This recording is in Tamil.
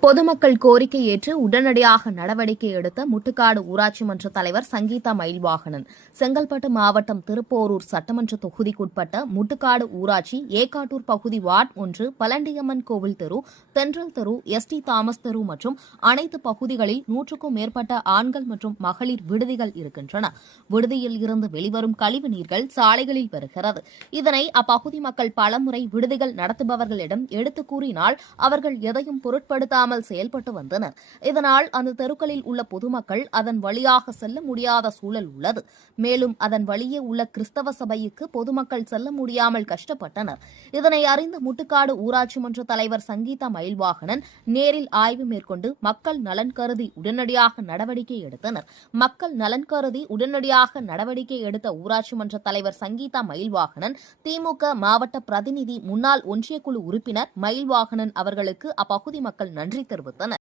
பொதுமக்கள் கோரிக்கை ஏற்று உடனடியாக நடவடிக்கை எடுத்த முட்டுக்காடு ஊராட்சி மன்ற தலைவர் சங்கீதா மயில்வாகனன். செங்கல்பட்டு மாவட்டம் திருப்போரூர் சட்டமன்ற தொகுதிக்குட்பட்ட முட்டுக்காடு ஊராட்சி ஏகாட்டூர் பகுதி வார்டு ஒன்று பலண்டியம்மன் கோவில் தெரு தென்றல் தெரு எஸ் டி தாமஸ் தெரு மற்றும் அனைத்து பகுதிகளில் நூற்றுக்கும் மேற்பட்ட ஆண்கள் மற்றும் மகளிர் விடுதிகள் இருக்கின்றன. விடுதியில் இருந்து வெளிவரும் கழிவு நீர்கள் சாலைகளில் வருகிறது. இதனை அப்பகுதி மக்கள் பலமுறை விடுதிகள் நடத்துபவர்களிடம் எடுத்துக் கூறினால் அவர்கள் எதையும் பொருட்படுத்தாமல் இல்லாமல் செயல்பட்டு வந்தனர் இதனால் அந்த தெருக்களில் உள்ள பொதுமக்கள் அதன் வழியாக செல்ல முடியாத சூழல் உள்ளது. மேலும் அதன் வழியே உள்ள கிறிஸ்தவ சபைக்கு பொதுமக்கள் செல்ல முடியாமல் கஷ்டப்பட்டனர். இதனை அறிந்த முட்டுக்காடு ஊராட்சி மன்ற தலைவர் சங்கீதா மயில்வாகனன் நேரில் ஆய்வு மேற்கொண்டு மக்கள் நலன் கருதி உடனடியாக நடவடிக்கை எடுத்தனர். மக்கள் நலன் கருதி உடனடியாக நடவடிக்கை எடுத்த ஊராட்சி மன்ற தலைவர் சங்கீதா மயில்வாகனன் திமுக மாவட்ட பிரதிநிதி முன்னாள் ஒன்றியக்குழு உறுப்பினர் மயில்வாகனன் அவர்களுக்கு அப்பகுதி மக்கள் நன்றி நன்றி தெரிவித்தனர்.